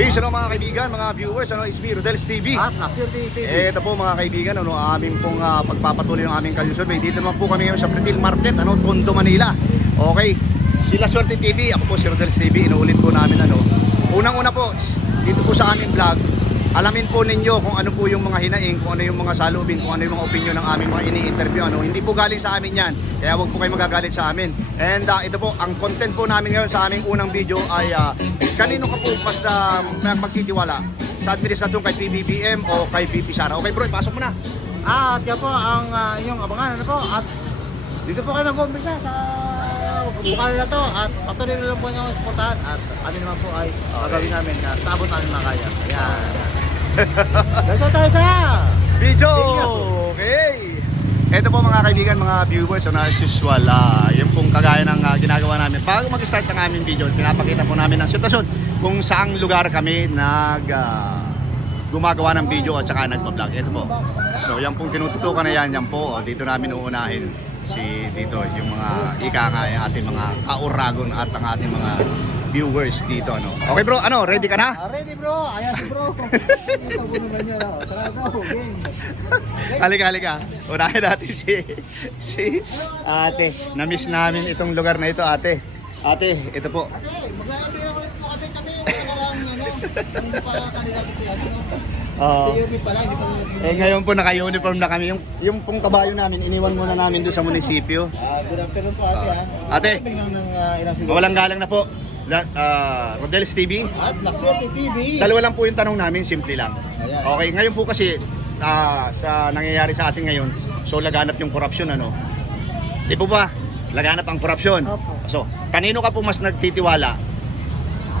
Peace hello mga kaibigan, mga viewers, ano, it's me, Rodel's TV. At After TV. Eh, ito po mga kaibigan, ano, amin pong ah, pagpapatuloy ng aming kalye survey. Dito naman po kami ngayon sa Pretil Market, ano, Tondo, Manila. Okay, sila Swerte TV, ako po si Rodel's TV, inuulit po namin ano. Unang-una po, dito po sa aming vlog, alamin po ninyo kung ano po yung mga hinaing, kung ano yung mga salubin, kung ano yung mga opinion ng aming mga ini-interview. Ano. Hindi po galing sa amin yan, kaya huwag po kayo magagalit sa amin. And ah, ito po, ang content po namin ngayon sa aming unang video ay ah, kanino ka po basta magtitiwala? Sa administrasyon kay PBBM o kay VP Sara? Okay bro, pasok mo na. At yan po ang uh, inyong abangan ano po at dito po kayo mag-umpisa sa bukal na to at patuloy na lang po niyo suportahan at kami naman po ay gagawin namin na sabot namin makaya. Ayan. Dito tayo sa Video! Okay! Ito po mga kaibigan, mga viewers, so as usual, ah, yung pong kagaya ng ah, ginagawa namin. Bago mag-start ang aming video, pinapakita po namin ang sitwasyon kung saang lugar kami nag ah, gumagawa ng video at saka nagpa-vlog. Ito po. So yan pong tinututukan na yan, yan po. oh, Dito namin uunahin si dito yung mga ika nga ating mga kauragon at ang ating mga viewers dito ano. Okay bro, ano, ready ka na? Ah, ready bro, ayan si bro. Ito po naman yun. oh. Tara go, game. Halika, halika. Unahin natin si, si ate. Na-miss namin itong lugar na ito, ate. Ate, ito po. Ate, maglalabira ulit po kasi kami. Parang ano, hindi pa kanila kasi ano. Oo. Si Yuri pala, hindi pa eh ngayon po naka-uniform na kami. Yung, yung pong kabayo namin, iniwan muna namin doon sa munisipyo. Ah, good afternoon po ate. Ah, ate. Biglang ng ah, ilang siguro. Mawalang galang na po. La, uh, Rodel's TV. At Lakswerte TV. Dalawa lang po yung tanong namin, simple lang. Okay, ngayon po kasi ah, sa nangyayari sa atin ngayon, so laganap yung korupsyon ano. Di po ba? Laganap ang korupsyon. Opo. So, kanino ka po mas nagtitiwala?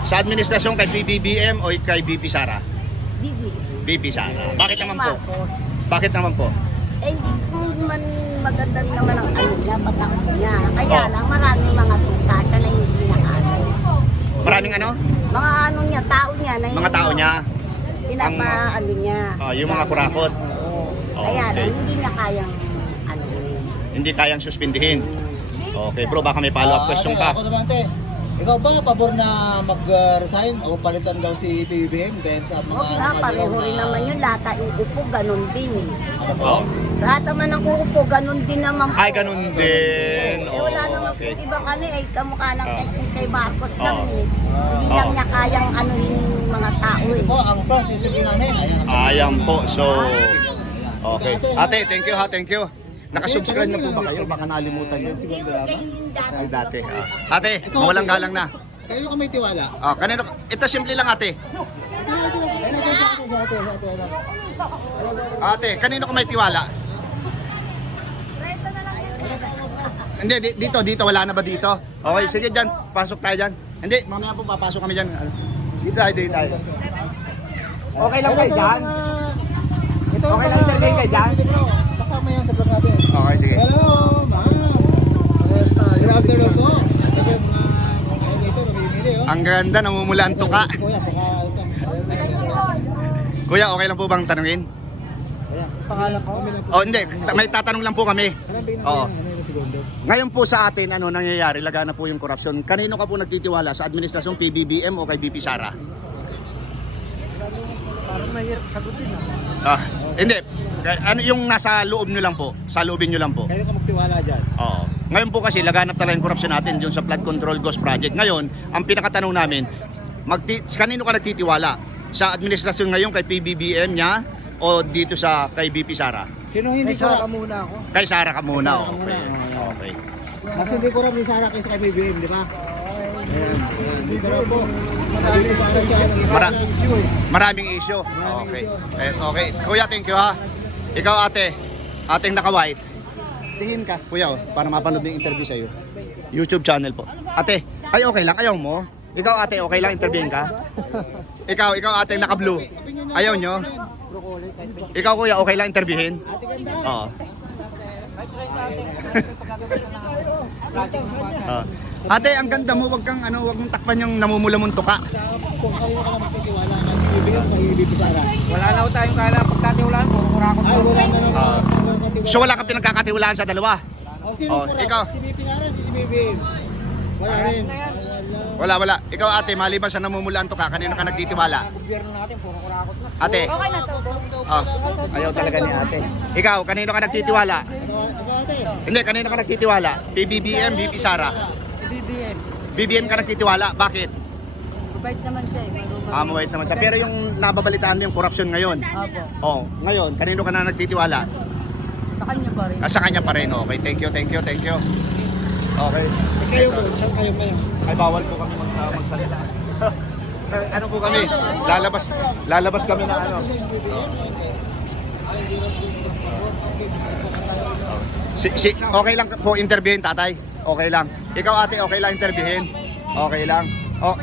Sa administrasyon kay PBBM o kay BP Sara? Bibi. BP Sara. Bakit naman po? Marcos. Bakit naman po? Eh, hindi po man maganda naman ang ano niya, patakbo niya. Kaya Oh. lang, maraming mga tukasya na hindi na. Maraming ano? Mga ano niya, tao niya na Mga tao niya? Pinapa, ano niya. Ah, yung mga kurakot. Oo. Oh, Kaya okay. lang, hindi niya kayang ano. Hindi kayang suspindihin. Okay bro, baka may follow-up Ah, question ate, ka. Ako naman ate. Ikaw ba pabor na mag-resign o palitan daw si PBBM dahil sa mga Oo nga, nakagalaw pareho na- rin naman yun. Lahat ay uupo, ganun din. eh. Ano po? Oh. Lahat naman ng uupo, ganun din naman po. Ay, ganun din. Eh, wala Oh, naman okay. po iba kani, ay kamukha lang Oh. kay, kay Marcos lang Oh. eh. Hindi Oh. lang niya kayang anuhin yung mga tao Ito eh. po, ang first interview namin. Ayan. Ayan po. So, Ayan. okay. Ate, thank you ha, thank you. Nakasubscribe na po ba kayo? Baka nalimutan niyo. Ay, dati. ah. Ate, mawalang galang na. Kayo ka may tiwala? Ah, kanino? Ito simple lang ate. Ate, kanino ka may tiwala? Hindi, di- dito, dito, wala na ba dito? Okay, sige dyan, pasok tayo dyan. Hindi, mamaya po papasok kami dyan. Ano? Dito tayo, dito tayo. Okay lang kayo dyan? Ito Okay lang sir, kayo dyan? Yan sa vlog natin. Okay, sige. Hello, ma'am. Good afternoon po. Ito yung mga kumain dito, namimili oh. Ang ganda, namumula ang tuka. Kuya, baka ito. Kuya, okay lang po bang tanungin? Kuya, pangalan ko. Oh, hindi, may tatanong lang po kami. Oo. Ngayon po sa atin, ano nangyayari, lagana po yung korupsyon. Kanino ka po nagtitiwala? Sa administrasyong PBBM o kay BP Sara? Parang mahirap sagutin Ah, ah. hindi. Ano yung nasa loob nyo lang po? Sa loobin nyo lang po? Kaya ka magtiwala dyan. Oo. Ngayon po kasi laganap talaga yung korupsyon natin yung sa flood control ghost project. Ngayon, ang pinakatanong namin, magti- kanino ka nagtitiwala? Sa administrasyon ngayon kay PBBM niya o dito sa kay BP Sara? Sino hindi ko ram? muna ako. Kay Sara ka muna. Kay Sara Okay. muna, Okay. Mas hindi ko ram ni Sarah kaysa kay BBM, di ba? Rin Mara- issue. Maraming issue. Okay. Eh, okay. Kuya, thank you ha. Ikaw ate, ating naka-white. Tingin ka, kuya, oh, para mapanood yung interview sa'yo. YouTube channel po. Ate, ay okay lang, ayaw mo? Ikaw ate, okay lang interviewin ka? Ikaw, ikaw ate, naka-blue. Ayaw nyo? Ikaw kuya, okay lang interviewin? Oo. Ate, ang ganda mo, wag kang ano, wag mong takpan yung namumula mong tuka. Kung kayo ka lang magtitiwala ng BBM kay BP Sara. Wala na ho tayong kala pagkatiwalaan, puro kurakot Ay, wala na lang Ah. So wala kang pinagkakatiwalaan sa dalawa? Oh, sino Oh, ikaw. Si BP Sara, si BBM. Wala rin. Wala. Wala. Ikaw ate, maliban sa namumulaan to ka, kanino ka nagtitiwala? Gobyerno natin, puro kurakot na. Ate. Okay na to. Oh, ayaw talaga ni ate. Ikaw, kanino ka nagtitiwala? Hindi, kanino ka nagtitiwala? PBBM, VP Sara. BBM. BBM ka nagtitiwala. Bakit? Mabait naman siya eh. Ah, mabait naman siya. Pero yung nababalitaan mo yung korupsyon ngayon. Apo. Oh, ngayon, kanino ka na nagtitiwala? Sa kanya pa rin. Ah, sa kanya pa rin. Okay, thank you, thank you, thank you. Okay. Kayo po, saan kayo kayo? Ay, bawal po kami mag uh, magsalita. Eh, ano po kami? Lalabas, lalabas kami na ano. Si, si, okay lang po interviewin tatay. Okay lang. Ikaw ate, okay lang interviewin. Okay lang. Oh,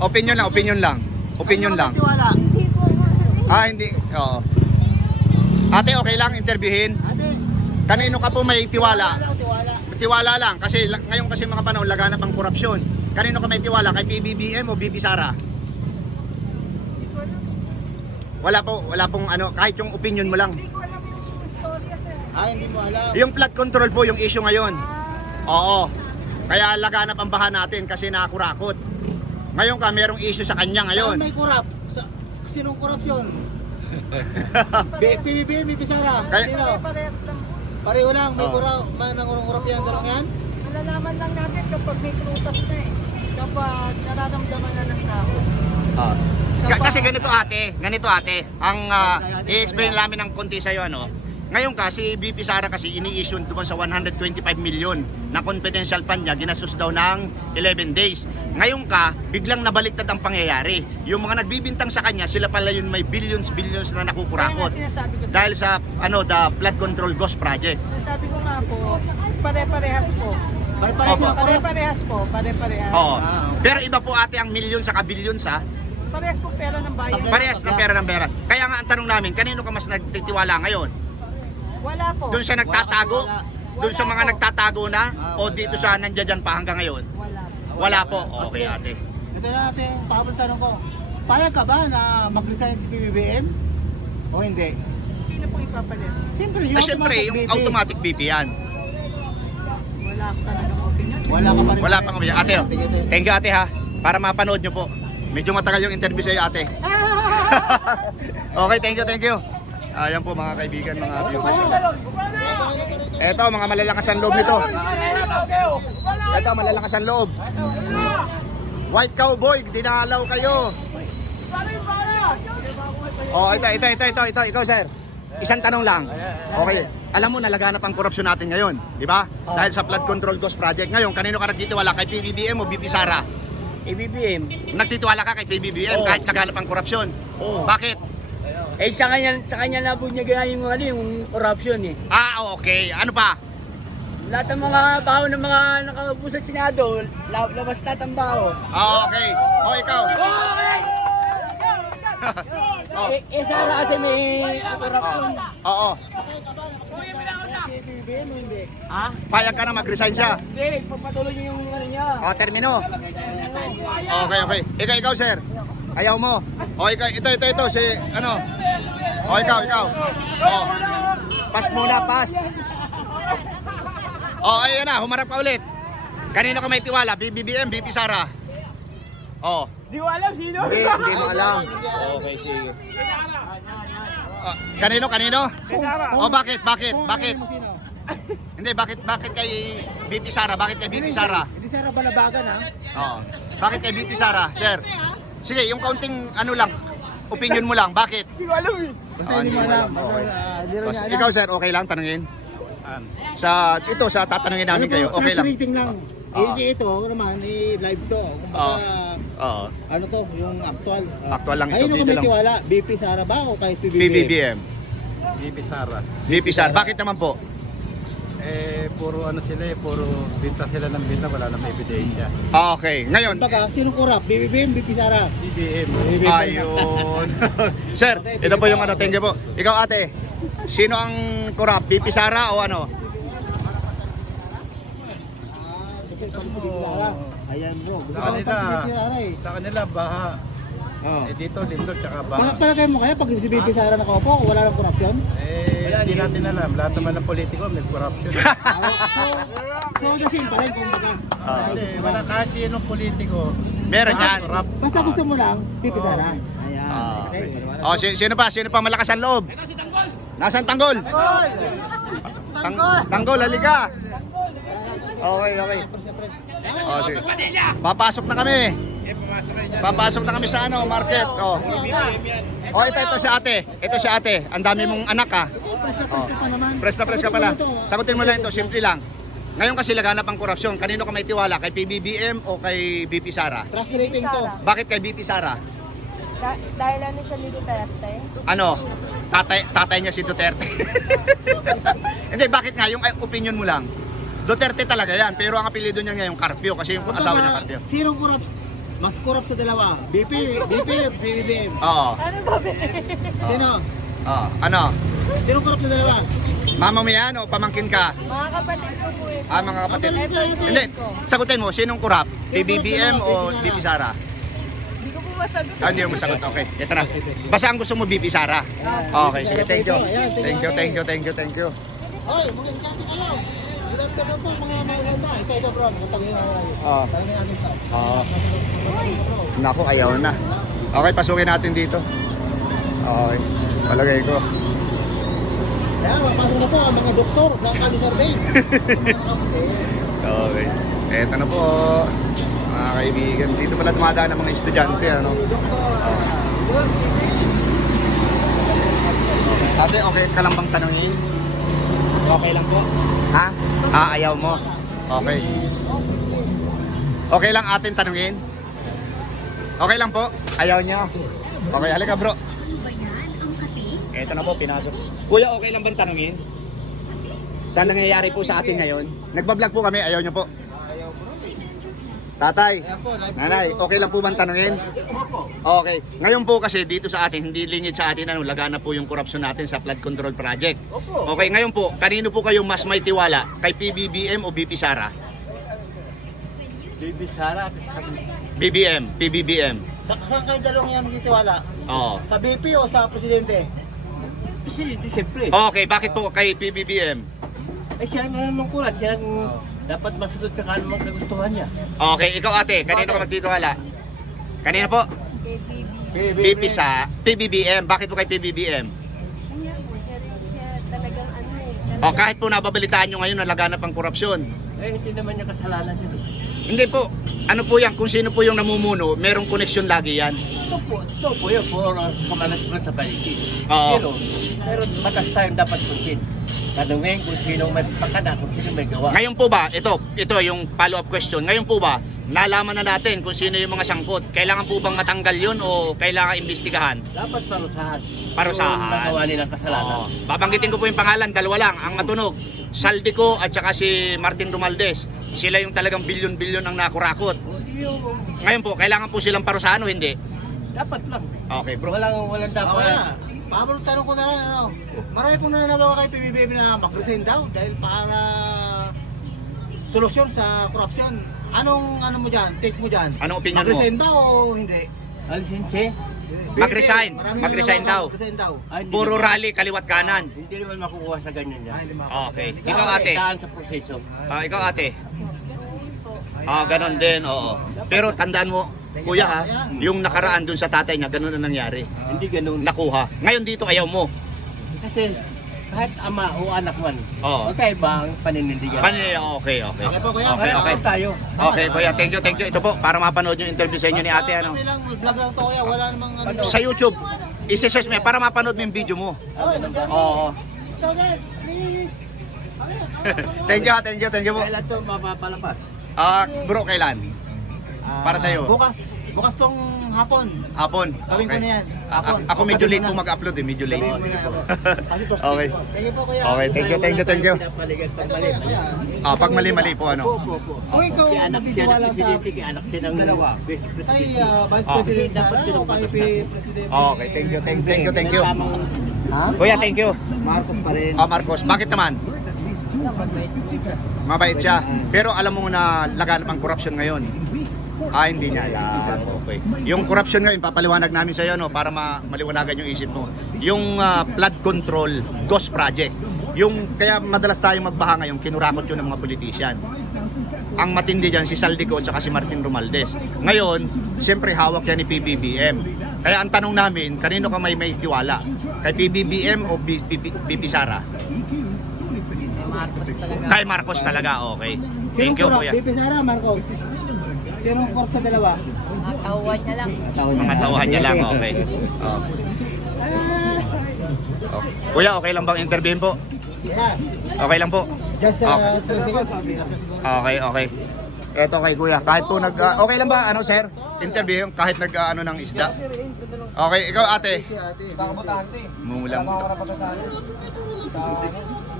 opinion lang, opinion lang. Opinion lang. Tiwala. Ah, hindi. Oo. Ate, okay lang interviewin. Ate, Kanino ka po may tiwala? wala tiwala. Tiwala lang kasi ngayon kasi mga panahon laganap ang korupsyon. Kanino ka may tiwala? Kay PBBM o BP Sara? Wala po, wala pong ano, kahit yung opinion mo lang. Ah, hindi mo alam. Yung flood control po yung issue ngayon. Oo. Kaya laganap ang baha natin kasi nakakurakot. Ngayon ka, merong issue sa kanya Saan ngayon. may korap? Sa, sinong korupsyon? PBBM, BP Sara. Kaya- Sino? Parehas lang. Pareho lang, may Oh. korap, may nangurong-korap yung dalawang yan? Malalaman lang natin kapag may prutas na eh. Kapag nararamdaman na ng tao. Ah. Ka- kasi ganito ate, ganito ate, ang ah, i-explain namin ng konti sa'yo ano. Ngayon kasi BP Sara kasi ini-issue doon sa 125 million na confidential fund niya, ginastos daw ng 11 days. Ngayon ka, biglang nabaliktad ang pangyayari. Yung mga nagbibintang sa kanya, sila pala yun may billions billions na nakukurakot. sinasabi ko sa Dahil sa ano the flood control ghost project. Sabi ko nga po, pare-parehas po. Pare-pareho Opo. Pare-parehas po, pare-parehas. Oo. Ah, okay. Pero iba po ate ang million sa billions ha. Parehas po pera ng bayan. Parehas ng pera ng pera. Kaya nga ang tanong namin, kanino ka mas nagtitiwala ngayon? Wala po. Doon sa nagtatago? Wala ka Doon sa Wala mga po. nagtatago na? Ah, O wala. dito sa nandiyan pa hanggang ngayon? Wala po. Wala po. Ah, Okay ate. Ito na natin, pakabal tanong ko. Payag ka ba na mag-resign si PBBM? O hindi? Sino po ipapalit? Siyempre, yung Ah, syempre, yung automatic BP yan. Wala ko talagang opinion. Wala ka pa rin. Wala pang opinion. Ate, oh. Ate, ate. thank you ate ha. Para mapanood nyo po. Medyo matagal yung interview sa'yo ate. okay, thank you, thank you. Ayan po mga kaibigan, mga viewers. Eto, mga malalakas ang loob nito. Eto, malalakas ang loob. White Cowboy, dinalaw kayo. Oh, ito, ito, ito, ito, ito, ikaw sir. Isang tanong lang. Okay. Alam mo, nalaganap ang korupsyon natin ngayon, di ba? Dahil sa flood control ghost project. Ngayon, kanino ka nagtitiwala? Kay PBBM o BP Sara? ABBM. Nagtitiwala ka kay PBBM kahit naganap ang korupsyon. Bakit? Eh sa kanya, sa kanya na po niya gaya yung, ano, yung corruption eh. Ah, okay. Ano pa? Lahat ng mga baho ng mga nakaupo sa Senado, la- labas lahat ang baho. Ah, okay. O, ikaw. Oh. Eh, eh Sara kasi may corruption. Oo. Hindi. Ha? Payag ka na mag-resign siya. Hindi, pagpatuloy niyo yung ano niya. O, termino. Okay, okay. Ikaw, ikaw, sir. Ayaw mo. O, ikaw, ito, ito, ito, si, ano? O, ikaw, ikaw. O. Pass muna, pass. O, ayan na, humarap ka ulit. Kanino ka may tiwala? BBBM, BP Sara? O. Di ko alam sino. Hindi, hindi mo alam. Okay, sige. Ah, kanino, kanino? O, bakit, bakit, bakit? sino? Hindi, bakit, bakit kay BP Sara? Bakit kay BP Sara? Hindi Sara Balabagan ha? Oo. Bakit kay BP Sara, sir? Sige, yung kaunting ano lang, opinion mo lang, bakit? Di ko alam eh. Basta Ah, hindi mo hindi alam. alam. Basta, Okay. ah, Hindi rin Bas, niya alam. ikaw sir, okay lang tanungin? Sa ito sa tatanungin namin Ano kayo, po, okay lang. rating lang. Ah. Eh, ito naman, eh, live to. Kung baka, Oo. ano to, yung actual. Ah, Actual lang ito, Ayun dito kung may lang. tiwala, BP Sara ba o kay PBBM? PBBM. Bibi Sara. BP Sara, bakit naman po? Eh, puro ano sila eh, puro binta sila ng binta, wala namang ebidensya. Ah, Okay, ngayon, Kumbaga, sino korap? BBBM, BP Sara? BBM. BBM. ayun. sir, ito po yung ano, thank you po. Ikaw ate, sino ang kurap? BP Sara o ano? Ayan bro, gusto Sa ko lang kanila. pag BP Sara eh. Sa kanila, baha. Oh. Eh, dito, lindol, tsaka Pa baha. palagay mo kaya pag si BP Sara nakaupo, wala nang korupsyon? Eh, hindi natin alam. Lahat naman ng politiko may corruption. So, So, dasin pa rin kung baga. Ah. Hindi, wala kahit sinong politiko. Meron yan. Basta gusto mo lang, Ayan. Ah. Okay. Oh, si- sino pa? Sino pa malakas ang loob? Nasaan tanggol? Tang- tanggol, halika. Okay, okay. Oh, sige. Papasok na kami. Papasok na kami sa ano, market. Oh. Oh, ito ito si ate. Ito si ate. Ang dami mong anak ha. Oh. Press na press ka pala. Sagutin mo lang ito, simple lang. Ngayon kasi laganap ang korupsyon. Kanino ka may tiwala? Kay PBBM o kay BP Sara? Trust rating to. Bakit kay BP Sara? Da- dahil ano siya ni Duterte? ano, tatay, tatay niya si Duterte. Hindi, bakit nga? Yung eh, opinion mo lang. Duterte talaga yan, pero ang apelido niya ngayon Carpio kasi yung asawa niya Carpio. Sinong kurap? Mas kurap sa dalawa. BP, BP, PBBM. Oo. Ano ba ba? Sino? Oo. Ano? Sinong kurap sa dalawa? Mama mo yan o pamangkin ka? Mga kapatid ko po eh. Ah, mga kapatid. Ito, ito, ito. Hindi, sagutin mo, sinong kurap? PBBM o BP Sara? Hindi ko po masagot. Ah, hindi mo masagot. Okay, ito na. Basta ang gusto mo BP Sara. Okay, sige, thank you. Thank you, thank you, thank you, thank you. Hoy, mga ikati ka lang. Good afternoon po mga maganda. Ito, ito bro. Matangin na tayo. Oo. Oo. Naku, ayaw na. Okay, pasukin natin dito. Okay, palagay ko. Kaya, mapasok na po ang mga doktor ng Kali Survey. Okay. Eto na po, mga kaibigan. Dito pala dumadaan ng mga estudyante, ano? Ate, okay ka lang bang tanongin? Okay lang po. Ha? Ah, ayaw mo? Okay. Okay lang atin tanungin? Okay lang po? Ayaw niyo? Okay, halika bro. Eto na po, pinasok. Kuya, okay lang bang tanungin? Saan nangyayari po sa atin ngayon? Nagbablog po kami, ayaw niyo po. Tatay, nanay, okay lang po bang tanungin? Okay. Ngayon po kasi dito sa atin, hindi lingid sa atin, ano, lagana po yung korupsyon natin sa flood control project. Okay, ngayon po, kanino po kayo mas may tiwala? Kay PBBM o BP Sara? Bibi Sara, BBM, PBBM. Sa, saan kayo dalawang yan magtitiwala? Oo. Sa BP o sa Presidente? siyempre. Okay, bakit po kay PBBM? Eh, siya na naman kulat. Siya ang dapat masunod ka kung anong kagustuhan niya. Okay, ikaw ate, kanino ka magtitiwala? Kanino po? Kay BB. BP sa PBBM. Bakit po kay PBBM? Nga po, siya, rin- siya talagang ano eh. O kahit po nababalitaan nyo ngayon na laganap ang korupsyon. Eh, hindi naman niya kasalanan yun. Hindi po. Ano po yan? Kung sino po yung namumuno, merong koneksyon lagi yan. Ito po, ito po yun, puro kamanagement sa paligid. Oo. Pero, pero batas tayong dapat sundin. Tanungin kung sino may pakana, kung sino may gawa. Ngayon po ba, ito, ito yung follow-up question. Ngayon po ba, nalaman na natin kung sino yung mga sangkot. Kailangan po bang matanggal yun o kailangan imbestigahan? Dapat parusahan. Parusahan. Yung nagawa nilang kasalanan. Oo. Babanggitin ko po yung pangalan, dalawa lang, ang matunog. Saldico at saka si Martin Romaldes. Sila yung talagang bilyon-bilyon ang nakurakot. Ngayon po, kailangan po silang parusahan o hindi? dapat lang. Okay bro. Walang, walang dapat. na. Pablo, tanong ko na lang, ano, marami pong nananabawa kay PBBM na mag-resign daw dahil para solusyon sa korupsyon. Anong ano mo dyan? Take mo dyan? Anong opinion mo? Mag-resign ba o hindi? Alisin siya. Mag-resign. Mag-resign daw. Mag-resign daw. Hindi Puro naman- rally, kaliwat kanan. Hindi naman makukuha sa ganyan yan. Ay, lima. Okay. Ikaw ate. daan sa proseso. Ah, ikaw ate. Ah, ganon din, oo. Pero tandaan mo, kuya ha, yung nakaraan dun sa tatay niya, ganun ang nangyari. Hindi ganun. Nakuha. Ngayon dito ayaw mo. Kasi kahit ama o anak man, Oo. magkaiba ang paninindigan. Kanina, okay, okay. Okay po, kuya. Okay, okay. Tayo. Okay, kuya, thank you, thank you. Ito po, para mapanood yung interview sa inyo ni ate, ano. Kami lang, vlog lang to kuya. Wala namang ano. Sa YouTube, isi-search mo yan para mapanood mo yung video mo. Oo. thank you, ha, thank you, thank you po. Kailan ito mapapalapas? Ah, bro, kailan? Ah, Para sa'yo. Bukas. Bukas pong hapon. Hapon. Gawin ko na yan. A- Hapon. a- ako medyo late po mag-upload eh, medyo late. Gawin mo na. Kasi first Okay. Thank you po kuya. Okay, thank you, thank you, thank you. Pinapaligan pag Ito mali. Ah, pag mali-mali po ano. Opo, opo. Kung ikaw Kaya anak siya ng magtitiwala sa presidente, kaya anak siya ng dalawa. vice kay president. uh, Vice Ah. President Dapat Sara o kay P- Presidente Okay, thank you, thank, thank you, thank you. Ha? Kuya, thank you. Marcos pa rin. Ah, Marcos, bakit naman? Mabait siya. Pero alam mo na laganap ang korupsyon ngayon. Ah, hindi niya alam. Okay. Yung korupsyon ngayon, papaliwanag namin sa iyo no, para ma maliwanagan yung isip mo. Yung ah, flood control ghost project. yung kaya madalas tayong magbaha ngayon, kinurakot yun ng mga politician. Ang matindi dyan, si Saldico at si Martin Romaldes. Ngayon, siyempre hawak yan ni PBBM. Kaya ang tanong namin, kanino ka may may tiwala? Kay PBBM o B- B- BP Sara? Kay Marcos talaga, okay. Thank you, kuya. Bibi Sara, Marcos. Sino ang korp sa dalawa? Tawad niya lang. Mga tauhan niya lang, okay. Oh. Oh. Kuya, okay lang bang interviewin po? Yeah. Okay lang po. Just uh, Okay. 2 seconds. Okay, okay. Eto kay kuya, kahit po nag ah, okay lang ba ano sir? Interview kahit nag ah, ano ng isda. Okay, ikaw ate. Baka butante. Mumulang.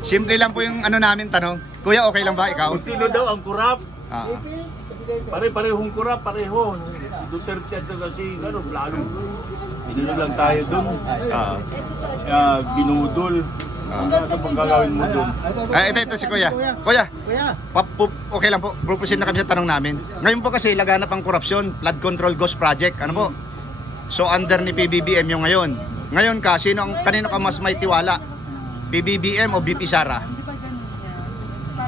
Simple lang po yung ano namin tanong. Kuya, okay lang ba ikaw? Sino daw ang kurap, Ah. Pare-parehong kurap, pareho. Si Duterte at saka si ano, Plano. Hindi lang tayo doon. Ah. Uh, binudol. Ano sa pagkagawin mo doon? Ay, ito, ito si kuya. Kuya, Kuya. pap, pup- okay lang po. Proceed na kami sa tanong namin. Ngayon po kasi laganap ang korupsyon, flood control ghost project. Ano po? So under ni PBBM yung ngayon. Ngayon ka, sino ang kanino ka mas may tiwala? PBBM o BP Sara?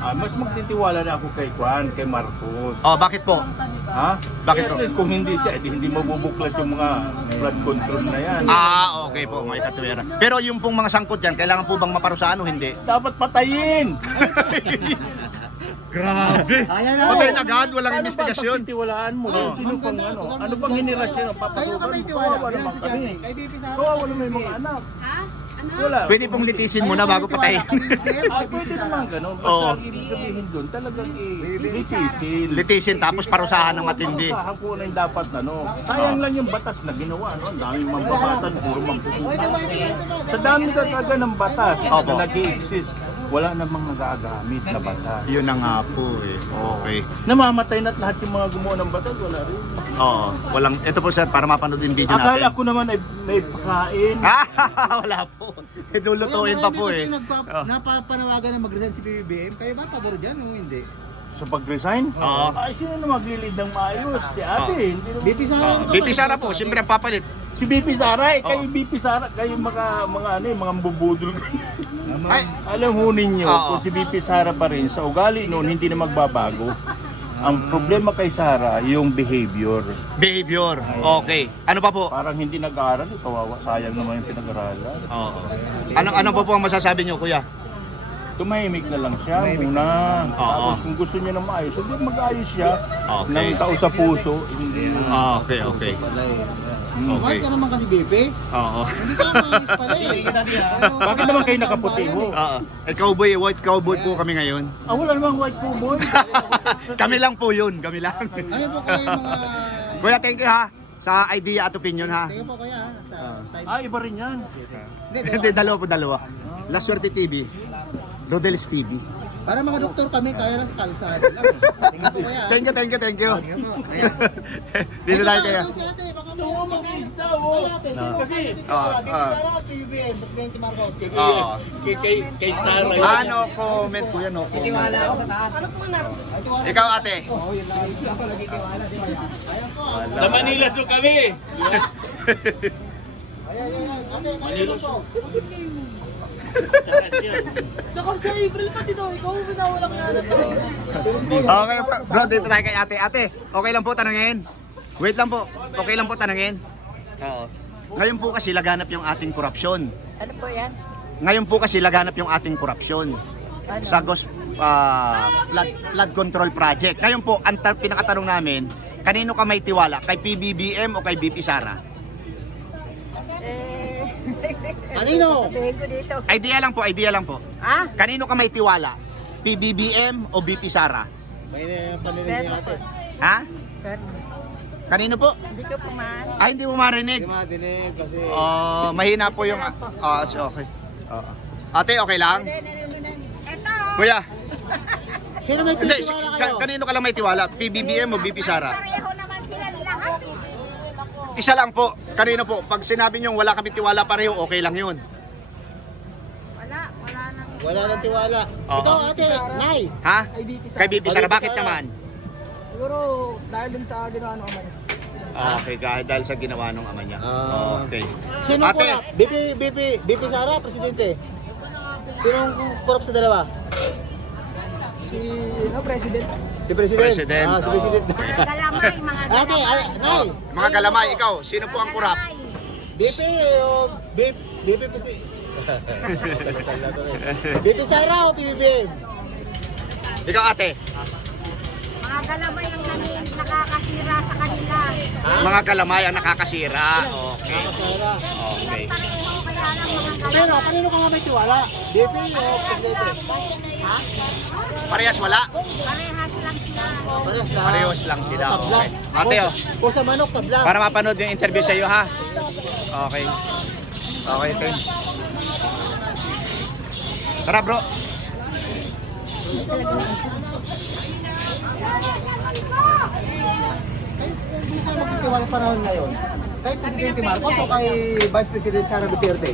Ah, mas magtitiwala na ako kay Juan, kay Marcos. Oh, bakit po? Ha? Bakit At po? least kung hindi siya, edi hindi mabubuklat yung mga flood control na yan. Ah, okay po, may katuwera. Pero yung pong mga sangkot dyan, kailangan po bang maparusahan o hindi? Dapat patayin! Grabe! Ayan na. Patayin agad, walang Ano ba investigasyon. pagtitiwalaan mo? Oo. Sino pang ano? Ano bang hinirasyon ang Kayo papasukan? ka may Kawawa tiwala. naman kami. Kay Bibi Sara. Kawawa naman yung mga anak. Wala. Pwede pong litisin muna bago patayin. Ah, pwede naman ganun. Basta Oo. ang ibig sabihin doon, talagang i-litisin. litisin tapos parusahan ng matindi. Parusahan po na yung dapat ano. Sayang lang yung batas na ginawa. No? Ang daming mambabatan, puro mampuputan. Sa dami talaga ng batas Opo. na nag-i-exist, wala namang nagagamit na batas. Yun na nga po eh. Okay. Namamatay na't lahat yung mga gumawa ng batas, wala rin. Oo. Walang, ito po sir, para mapanood yung video Akala natin. ko naman ay may pagkain. Ah, wala po. Idulutuin pa po eh. Kasi nagpa- Oh. napapanawagan na mag-resign si PBBM. Kayo ba pabor dyan o hindi? Sa pag-resign? Oo. Ay, sino na maglilid ng maayos? Si ate. Hindi naman. Bibi Sara. Oh, ang BP Sara po, siyempre ang papalit. Si BP Sara, eh, kayo Oo. BP Sara, kayo mga, mga ano eh, mga bubudol Ay, Alam ho ninyo, Oo. kung si BP Sara pa rin, sa ugali noon, hindi na magbabago. Ang problema kay Sara, yung behavior. behavior. Okay. Ano pa po? Parang hindi nag-aaral, eh, kawawa, sayang naman yung pinag-aralan. Oo. Ano ano pa po ang masasabi niyo, kuya? Tumahimik na lang siya muna. Oo. Tapos kung gusto niya na maayos, hindi mag-ayos siya. Okay. Nang tao sa puso, hindi Ah, okay, okay. Mahal Okay. ka naman kasi Bibi. Oo. Hindi ka maayos pala eh. Bakit naman kayo nakaputi ho? Oo. Eh, cowboy, white cowboy po kami ngayon. Ah, wala namang white po boy. Kami lang po yun, kami lang. Ano po kayo mga... Kuya, thank you ha. Sa idea at opinion ha. Tingnan po kaya ha, sa time. ah, iba rin yan. Hindi, dalawa po, dalawa. La Suerte TV. Rodel's TV. Para mga doktor kami, kaya lang sa kalsada lang. eh. Tingnan po kaya. ha. Thank you, thank you, thank you. Tingnan po. Ayan. Dito tayo kaya. Ho. Kasi, Ah, ah. Marcos. Oo. kay, kay, kay Sara. Ah, no comment kuya, no comment. ako sa taas. Ikaw ate. Sa Manila so kami. Manila po. Tsaka sa April pati daw, ikaw binawalang nga na tayo. Okay po. Bro, dito tayo kay ate. Ate, okay lang po tanungin? Wait lang po. Okay lang po tanungin? Oo. Ngayon po kasi laganap yung ating korupsyon. Ano po yan? Ngayon po kasi laganap yung ating korupsyon. Sa Ghost ah, flood, flood Control Project. Ngayon po, ang ta- pinakatanong namin, kanino ka may tiwala? Kay PBBM o kay BP Sara? Eh, Kanino? sabihin ko dito. Idea lang po, idea lang po. Ah? Kanino ka may tiwala? PBBM o BP Sara? May panilig Pero niya ate. Ha? Pero, Kanino po? hindi ko pumaan. Ay, hindi mo marinig. Hindi madinig kasi... Oh, mahina po yung... Ah, so okay. Oo. Ate, okay lang? Kuya, Sino may hindi, titiwala ka- kayo? kanino ka lang may tiwala? PBBM o BP Sara? Pareho naman sila lahat eh. Isa lang po. Kanino po? Pag sinabi nyo wala kami tiwala pareho, okay lang yun. Wala, wala nang... Wala nang tiwala. Oo. Ikaw ate, Nay. Ha? Ay, BP Kay BP Sara, bakit naman? Siguro, dahil dun sa ginawa ng ama niya. Ah, Okay, dahil dahil sa ginawa ng ama niya. Ah. Okay. Sino Ate. po na? BP, BP, BP Sara, Presidente. Sinong kurap sa dalawa? Si, no, President. Si President. President, Ah, si. President. Mga galamay, mga Ate, galamay. ay, nay. Mga kalamay, ikaw, sino po ang kurap? BP o BP, BP PC. BP Sara o PBBM? Ikaw ate, Mga galamay ang namin nakakasira sa kanila. mga kalamay ang nakakasira. Okay. Sara. Okay. Pero kanino ka nga may tiwala? BP o Presidente? Parehas wala? Parehas lang sila. Parehas lang. Parehas lang sila. Tabla. Okay. Ate, oh. O sa manok, tabla. Para mapanood yung interview sa iyo ha. Okay. Okay, thank. Tara bro. Hindi sa magtitiwala panahon ngayon. Kay Presidente Marcos o kay Vice President Sara Duterte?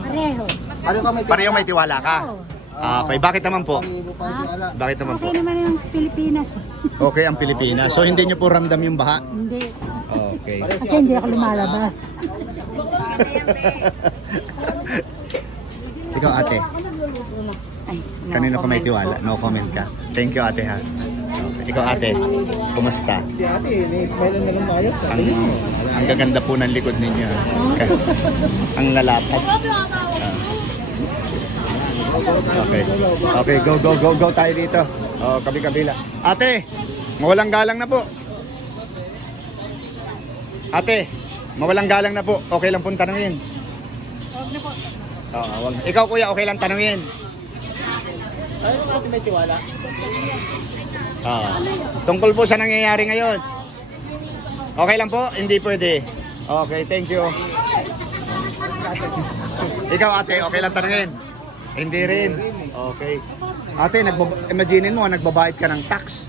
Pareho. Ano ka may Pareho may tiwala ka. Ah, Okay, bakit naman po? Tiwala. Bakit naman po? naman yung Pilipinas. Okay ang Pilipinas. So hindi niyo po ramdam yung baha? Hindi. Okay. Kasi hindi ako lumalabas. Ikaw ate, Ay, kanino ka may tiwala? No comment ka. Thank you ate ha. Ikaw ate, kumusta? Si ate, ni-smile na lang tayo. Sa Ang, ang gaganda po ng likod ninyo. ang lalapad. Ah. Okay. Okay, go, go, go, go tayo dito. Oh, kabi-kabila. Ate, mawalang galang na po. Ate, mawalang galang na po. Okay lang pong tanungin. Oo, wag. Ikaw kuya, okay lang tanungin. Ano ate may tiwala? Oo. Tungkol po sa nangyayari ngayon. Okay lang po? Hindi pwede. Okay, thank you. Ikaw ate, okay lang tanungin? Hindi rin. Okay. Ate, nagbab- imagine mo, nagbabayad ka ng tax.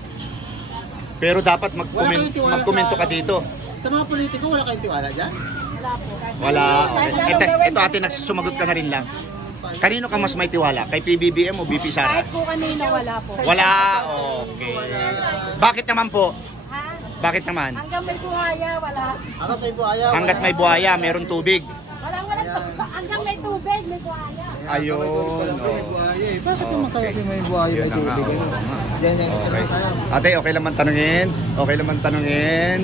Pero dapat mag-comment, magkomento ka dito. Sa mga politiko, wala kayong tiwala dyan? Wala. Okay. Ito, ito ate, nagsumagot ka na rin lang. Kanino ka mas may tiwala? Kay PBBM o BP Sara? po kanina wala po. Wala. Okay. Bakit naman po? Bakit naman? Hanggang may buhaya, wala. Hanggat may buhaya. Hanggat may buhaya, meron tubig. Wala, wala. Hanggang may tubig, may buhaya. Ayun. May buhaya eh. Bakit naman kaya may buhaya may tubig? Okay. Ate, okay lang bang tanungin? Okay lang bang tanungin?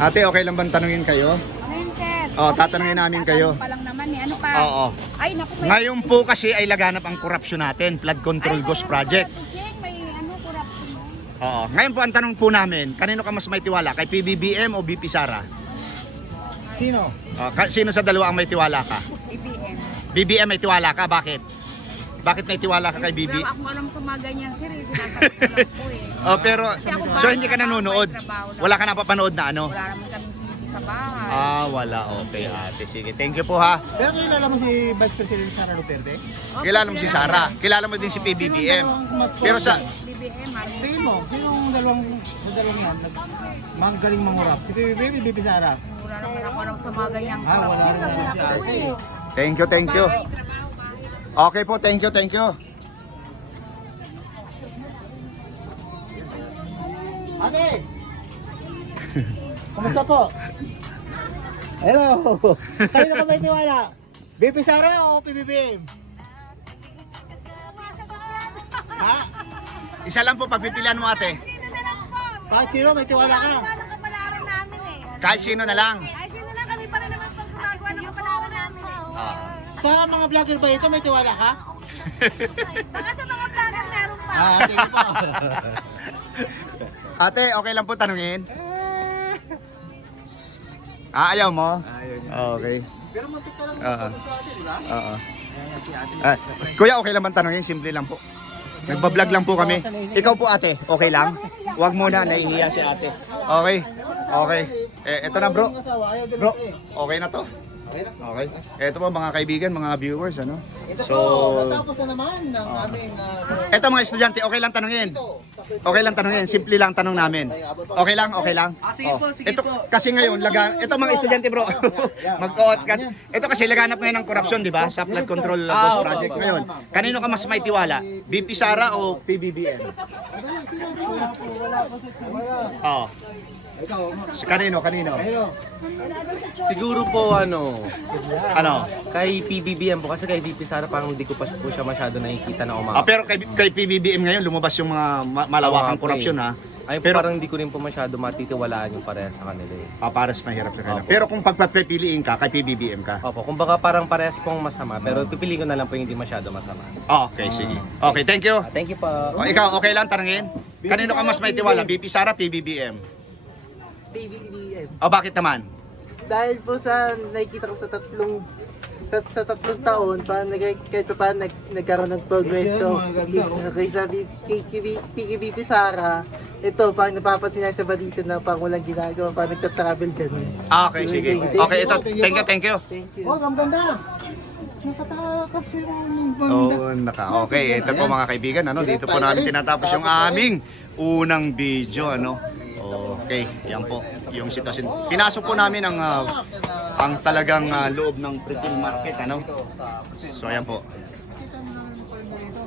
Ate, okay lang bang tanungin kayo? Ngayon, sir. Oh, tatanungin namin kayo. Pa lang naman eh. Ano pa? Oo. Ay, naku, may... Ngayon po kasi ay laganap ang korupsyon natin, Flood Control Ghost Project. May ano, corruption mo. Oo. Ngayon po ang tanong po namin, kanino ka mas may tiwala? Kay PBBM o BP Sara? Sino? Oh, ka- sino sa dalawa ang may tiwala ka? BBM. BBM may tiwala ka, bakit? Bakit may tiwala ka kay BB? Wala akong alam sa mga ganyan, sir. eh. Sinasagot ko lang po eh. Oh, pero ako so hindi ka nanonood. Wala ka napapanood na ano? Wala naman kaming TV sa bahay. Ah, wala. Okay, ate. Sige. Thank you po ha. Pero kilala mo si Vice President Sara Duterte? Opo, Kilala mo si Sara. Kilala mo din si PBBM. Pero sa BBM, Martin. Tingin mo, sinong dalawang, sa dalawang yan, nag, mga galing mangurap? Si PBB, BP Sara? Wala naman ako alam sa mga ganyang Ah, wala rin naman si ate. Thank you, thank you. Okay po, thank you, thank you. Ate! Kumusta po? Hello! Sino ka may tiwala? BP Sara o PBBM? Ha? Isa lang po pagpipilian mo ate. Kahit sino may tiwala ka? Ano kapalaran namin eh? Kahit sino na lang. Ay, sino na kami pa rin naman pag gumagawa ng kapalaran namin eh? Ah. Sa mga vlogger ba ito may tiwala ka? Baka sa mga vlogger meron pa. Ah, sige po. Ate, okay lang po tanungin. Ah, ayaw mo? Okay. Pero mapit ka lang Oo. Oo. Ah, kuya, okay lang bang tanungin? Simple lang po. Nagbablog lang po kami. Ikaw po ate, okay lang? Huwag muna, nahihiya si ate. Okay. Okay. Eh, eto na bro. Bro, okay na to. Okay na. Okay. Ito po mga kaibigan, mga viewers, ano? Ito So, po, natapos na naman ng aming uh, eto mga estudyante, okay lang tanungin. ito. Sa Okay lang tanungin, simple lang tanong namin. Okay lang, okay lang. sige po, sige ito, po. Kasi ngayon, laga, ito mga estudyante bro, mag-oot ka. Ito kasi laganap ngayon ng korupsyon, di ba? Sa flood control Ghost project ngayon. Kanino ka mas may tiwala? BP Sara o PBBM? Oo. Ikaw, Si kanino, kanino? Siguro po ano, Ano? kay PBBM po kasi kay VP Sara parang hindi ko pa po siya masyado nakikita na Ah, pero kay, kay PBBM ngayon lumabas yung mga ma- malawakang nga po korupsyon eh. ha. Ay Pero- parang hindi ko rin po masyado matitiwalaan yung parehas sa kanila eh. Ah, para sa mahirap sa kanila. Opo. Pero kung pagpapiliin ka, kay PBBM ka. Opo, kumbaga parang parehas pong masama pero pipiliin ko na lang po yung hindi masyado masama. Ah, okay, sige. Okay, thank you. Ah, thank you po. O, ikaw, okay lang tanungin? Kanino ka mas may tiwala? BP Sara, PBBM? PBBM. O bakit naman? Dahil po sa nakikita ko sa tatlong sa, sa tatlong taon, pa nag, kahit pa paano nag, nagkaroon ng progreso kaysa, kaysa PKBP Sara, ito, parang napapansin na sa balita na parang walang ginagawa, parang nagta-travel ganun. Ah, okay, sige. Okay, ito, thank you, thank you. Thank you. Oh, ang ganda. Nakatakas yung Oh, naka. Okay, ito po mga kaibigan, ano, dito po namin tinatapos yung aming unang video, ano. Okay, yan po yung sitwasyon. Pinasok po namin ang ah, ang talagang ah, loob ng retail market, ano. So ayan po.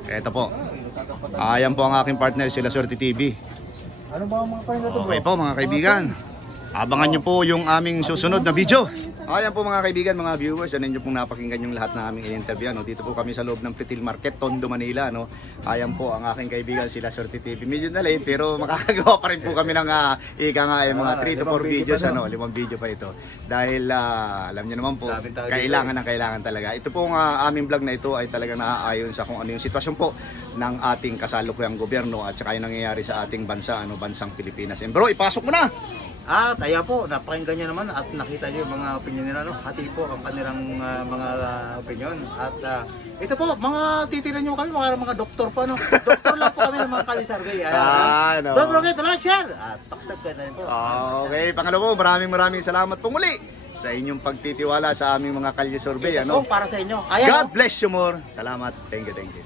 Ito po. Ayan po ang aking partner, sila Swerte TV. Ano ba ang mga kain na to? Okay po mga kaibigan. Abangan nyo po yung aming susunod na video. Ayan po mga kaibigan, mga viewers, ano nyo pong napakinggan yung lahat na aming interview. Ano? Dito po kami sa loob ng Pretil Market, Tondo, Manila. No? Ayan po ang aking kaibigan, sila Swerte TV. Medyo na late, pero makakagawa pa rin po kami ng uh, ika nga, eh, mga 3 to 4 videos. Ano? Limang video pa ito. Dahil ah, alam nyo naman po, kailangan na kailangan talaga. Ito pong ah, aming vlog na ito ay talaga naaayon sa kung ano yung sitwasyon po ng ating kasalukuyang gobyerno at saka yung nangyayari sa ating bansa, ano, bansang Pilipinas. And bro, ipasok mo na! At ayan po, napakinggan nyo naman at nakita nyo yung mga opinion nila. No? Hati po ang kanilang ah, mga ah, opinion. At ah, ito po, mga titira nyo kami, mga, mga doktor pa. No? Doktor lang po kami ng mga Kali Survey. Ayan, Ah, no. Don't forget to like, share. At pakisubscribe na rin po. Okay, pangalawa, maraming maraming salamat po muli sa inyong pagtitiwala sa aming mga kalye survey. Ito po Ano? para sa inyo. Ayan, God bless you more. Salamat. Thank you, thank you.